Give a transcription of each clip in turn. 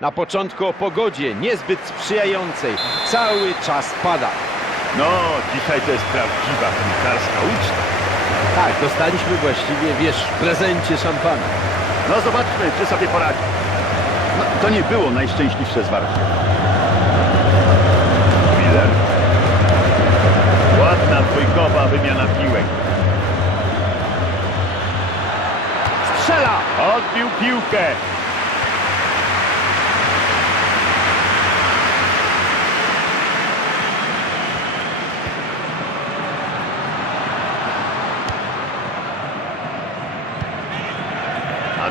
Na początku o pogodzie niezbyt sprzyjającej. Cały czas pada. No, dzisiaj to jest prawdziwa piłkarska uczta. Tak, dostaliśmy właściwie, wiesz, w prezencie szampana. No zobaczmy, czy sobie poradzi. No, to nie było najszczęśliwsze zwarcie. Miller. Ładna dwójkowa wymiana piłek. Strzela! Odbił piłkę.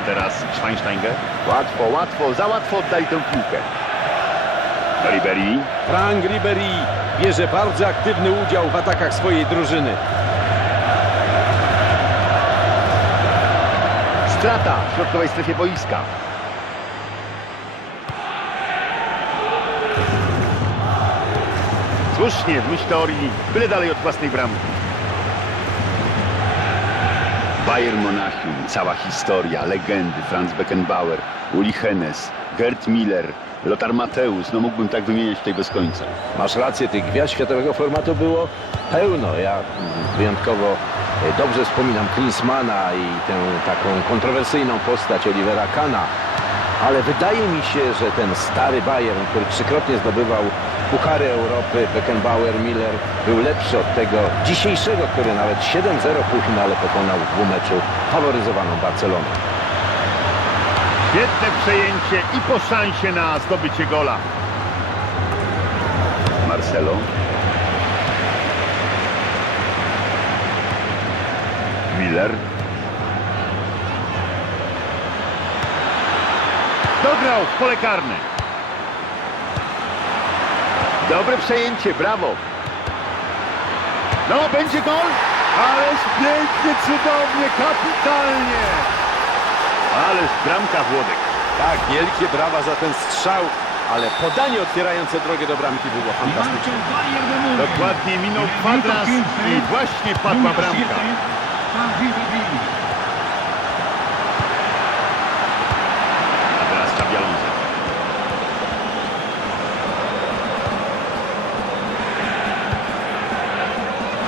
A teraz Schweinsteiger. Łatwo, łatwo, za łatwo oddali tę piłkę. Ribery. Frank Ribery bierze bardzo aktywny udział w atakach swojej drużyny. Strata w środkowej strefie boiska. Słusznie, w myśl teorii, byle dalej od własnej bramki. Bayern Monachium, cała historia, legendy, Franz Beckenbauer, Uli Hennes, Gerd Miller, Lothar Mateusz, no mógłbym tak wymieniać tutaj bez końca. Masz rację, tych gwiazd światowego formatu było pełno. Ja wyjątkowo e, dobrze wspominam Klinsmana i tę taką kontrowersyjną postać Olivera Kana. Ale wydaje mi się, że ten stary Bayern, który trzykrotnie zdobywał Puchary Europy, Beckenbauer, Miller, był lepszy od tego dzisiejszego, który nawet 7-0 w półfinale pokonał w dwumeczu faworyzowaną Barcelonę. Świetne przejęcie i po szansie na zdobycie gola. Marcelo. Miller. Dograł w pole karne. Dobre przejęcie, brawo. No, będzie gol. Ależ pięknie, cudownie, kapitalnie. Ależ bramka Włodek. Tak, wielkie brawa za ten strzał, ale podanie otwierające drogę do bramki było fantastyczne. Dokładnie minął kwadrans i właśnie padła bramka. A teraz Xabi Alonso.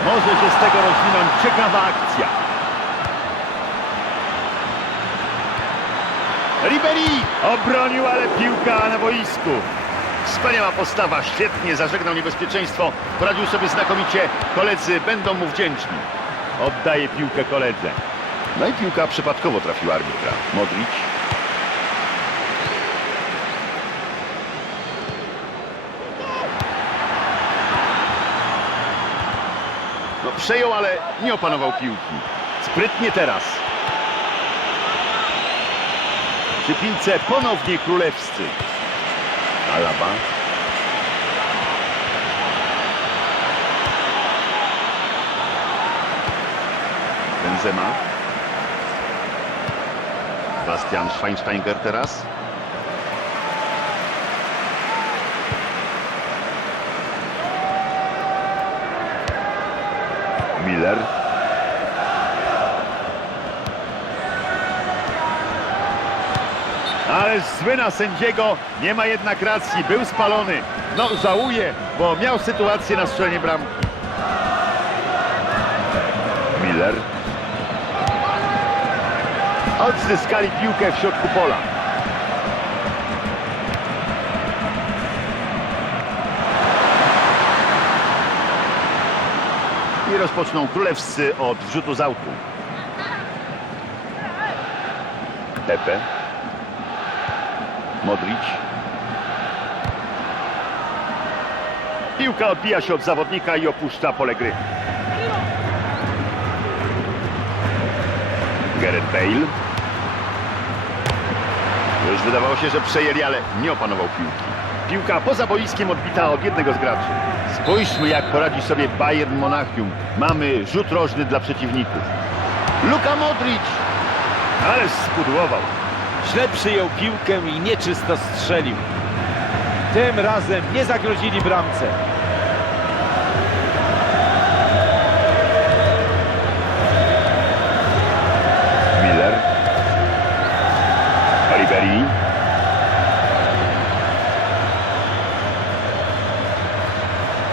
Może się z tego rozwinąć ciekawa akcja. Ribery obronił, ale piłka na boisku. Wspaniała postawa, świetnie zażegnał niebezpieczeństwo. Poradził sobie znakomicie. Koledzy będą mu wdzięczni. Oddaje piłkę koledze. No i piłka przypadkowo trafiła arbitra. Modric. Przejął, ale nie opanował piłki. Sprytnie teraz. Przy ponownie królewscy. Alaba. Benzema. Bastian Schweinsteiger teraz. Miller. Ależ zły na sędziego, nie ma jednak racji, był spalony. No żałuje, bo miał sytuację na strzelenie bramki. Miller. Odzyskali piłkę w środku pola. I rozpoczną królewscy od wrzutu z autu. Pepe. Modric. Piłka odbija się od zawodnika i opuszcza pole gry. Gareth Bale. Już wydawało się, że przejęli, ale nie opanował piłki. Piłka poza boiskiem odbita od jednego z graczy. Spójrzmy, jak poradzi sobie Bayern Monachium. Mamy rzut rożny dla przeciwników. Luka Modric! Ależ spudłował. Źle przyjął piłkę i nieczysto strzelił. Tym razem nie zagrozili bramce. Miller. Oliveri.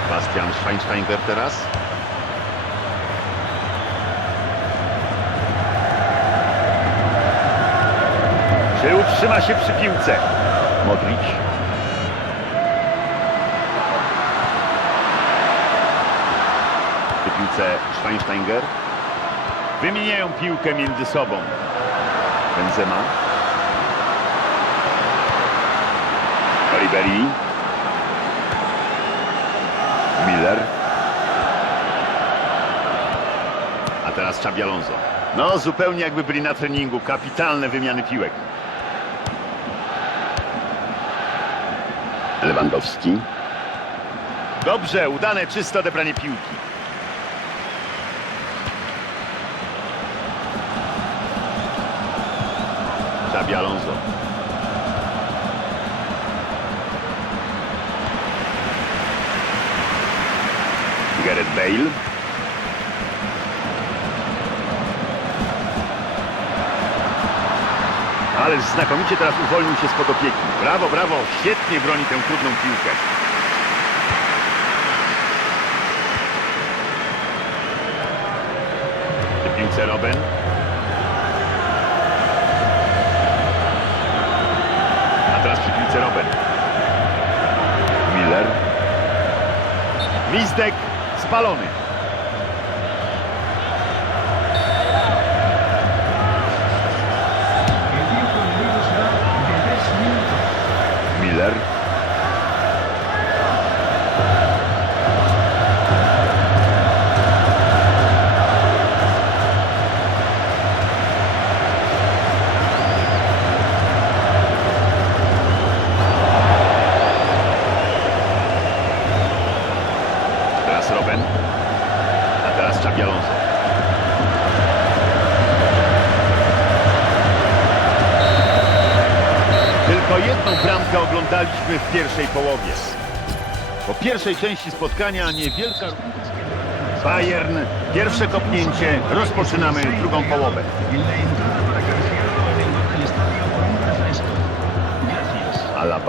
Bastian Schweinsteiger teraz. Czy utrzyma się przy piłce? Modric. Przy piłce Schweinsteiger. Wymieniają piłkę między sobą. Benzema. Ribery. Miller. A teraz Xabi Alonso. No, zupełnie jakby byli na treningu. Kapitalne wymiany piłek. Lewandowski. Dobrze, udane, czyste odebranie piłki. Xabi Alonso. Gareth Bale. Ależ znakomicie teraz uwolnił się spod opieki. Brawo, brawo, świetnie broni tę trudną piłkę. Piłce Robben. A teraz przy piłce Robben. Miller. Mizdek spalony. Xabi. Tylko jedną bramkę oglądaliśmy w pierwszej połowie. Po pierwszej części spotkania niewielka... Bayern, pierwsze kopnięcie, rozpoczynamy drugą połowę. En la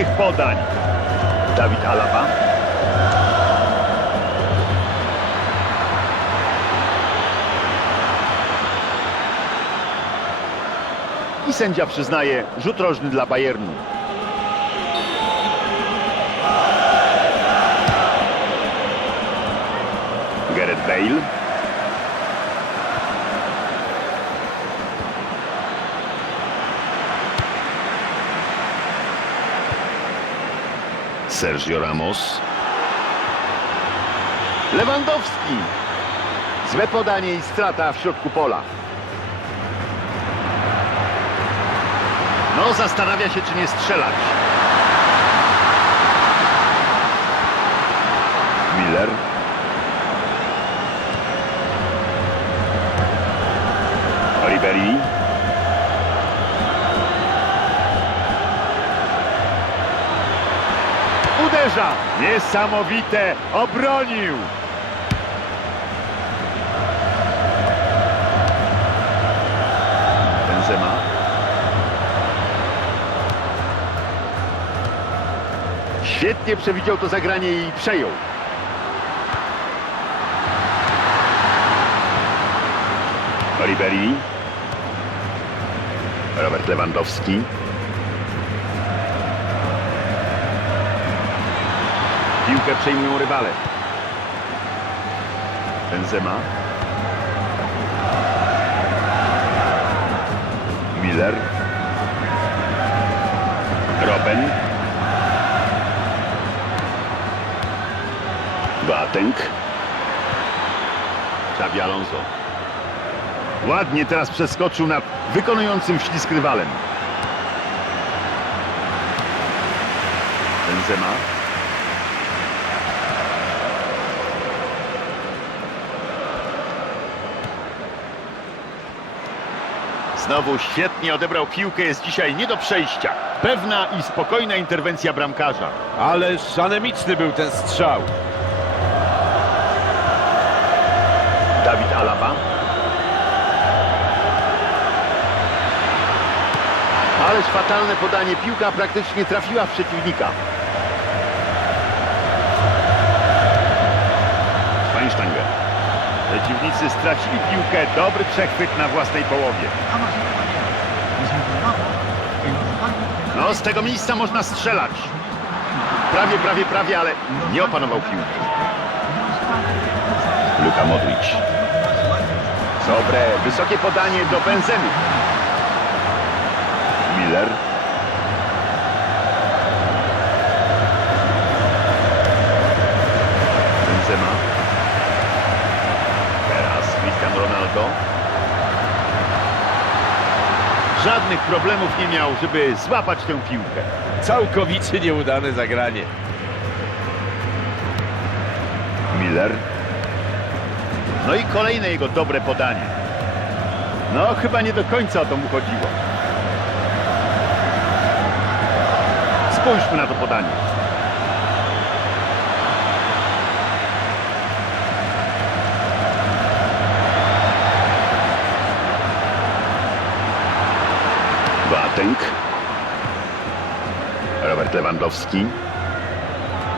Pięknych podań. Dawid Alaba. I sędzia przyznaje rzut rożny dla Bayernu. Gareth Bale. Sergio Ramos. Lewandowski. Złe podanie i strata w środku pola. No, zastanawia się, czy nie strzelać. Uderza! Niesamowite! Obronił! Benzema. Świetnie przewidział to zagranie i przejął. Ribery. Robert Lewandowski. Piłkę przejmują rywale. Benzema. Miller. Robben. Boateng. Xabi Alonso. Ładnie teraz przeskoczył nad wykonującym ślisk rywalem. Benzema. Znowu świetnie odebrał piłkę, jest dzisiaj nie do przejścia. Pewna i spokojna interwencja bramkarza. Ależ anemiczny był ten strzał. Dawid Alaba. Ależ fatalne podanie. Piłka praktycznie trafiła w przeciwnika. Przeciwnicy stracili piłkę. Dobry przechwyt na własnej połowie. No, z tego miejsca można strzelać. Prawie, prawie, prawie, ale nie opanował piłki. Luka Modric. Dobre, wysokie podanie do Benzemy. Miller. Żadnych problemów nie miał, żeby złapać tę piłkę. Całkowicie nieudane zagranie. Miller. No i kolejne jego dobre podanie. No, chyba nie do końca o to mu chodziło. Spójrzmy na to podanie. Boateng. Robert Lewandowski.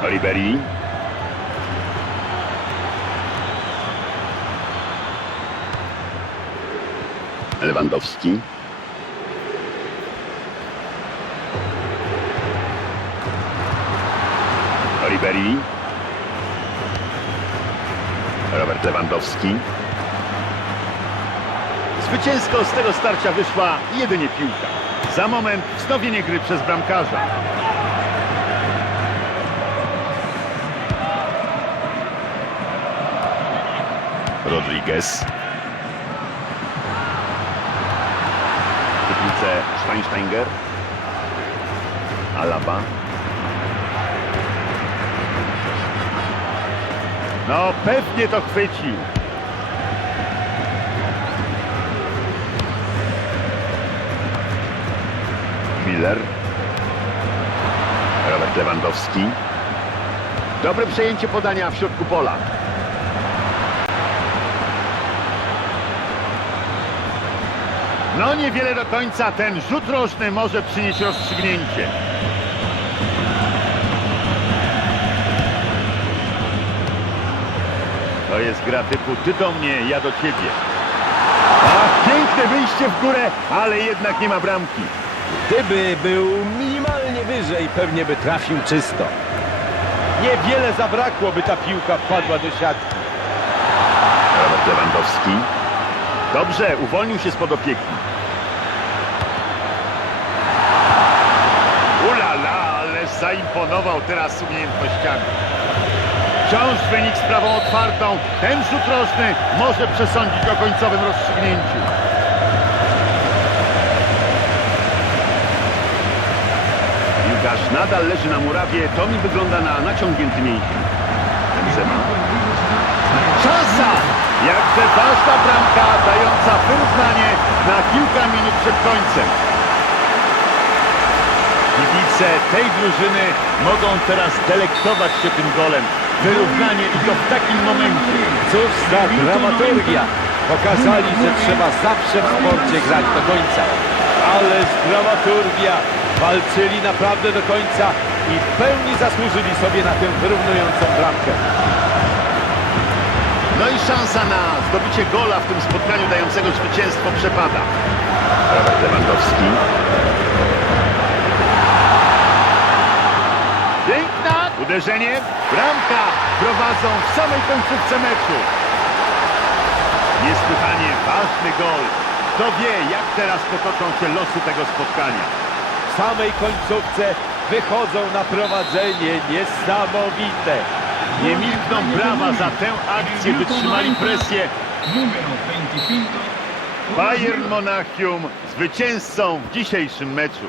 Oliveri. Lewandowski. Oliveri. Robert Lewandowski. Zwycięsko z tego starcia wyszła jedynie piłka. Za moment wznowienie gry przez bramkarza. Rodriguez. Typlice Schweinsteiger. Alaba. No pewnie to chwycił. Miller. Robert Lewandowski. Dobre przejęcie podania w środku pola. No niewiele do końca, ten rzut rożny może przynieść rozstrzygnięcie. To jest gra typu ty do mnie, ja do ciebie. Piękne wyjście w górę, ale jednak nie ma bramki. Gdyby był minimalnie wyżej, pewnie by trafił czysto. Niewiele zabrakło, by ta piłka wpadła do siatki. Robert Lewandowski. Dobrze, uwolnił się spod opieki. Ulala, ale zaimponował teraz umiejętnościami. Wciąż wynik sprawą otwartą. Ten rzut rożny może przesądzić o końcowym rozstrzygnięciu. Piłkarz nadal leży na murawie. To mi wygląda na naciągnięty mięsień. Benzema. Szansa! Jakże ważna bramka dająca wyrównanie na kilka minut przed końcem. Kibice tej drużyny mogą teraz delektować się tym golem. Wyrównanie i to w takim momencie. Cóż za dramaturgia! Pokazali, że trzeba zawsze w sporcie grać do końca. Ależ dramaturgia! Walczyli naprawdę do końca i w pełni zasłużyli sobie na tę wyrównującą bramkę. No i szansa na zdobycie gola w tym spotkaniu dającego zwycięstwo przepada. Robert Lewandowski. Piękna uderzenie. Bramka prowadzą w samej końcówce meczu. Niesłychanie ważny gol. Kto wie, jak teraz potoczą się losy tego spotkania. W samej końcówce wychodzą na prowadzenie niesamowite. Nie milkną brawa za tę akcję, wytrzymali presję. Número 25. Bayern Monachium zwycięzcą w dzisiejszym meczu.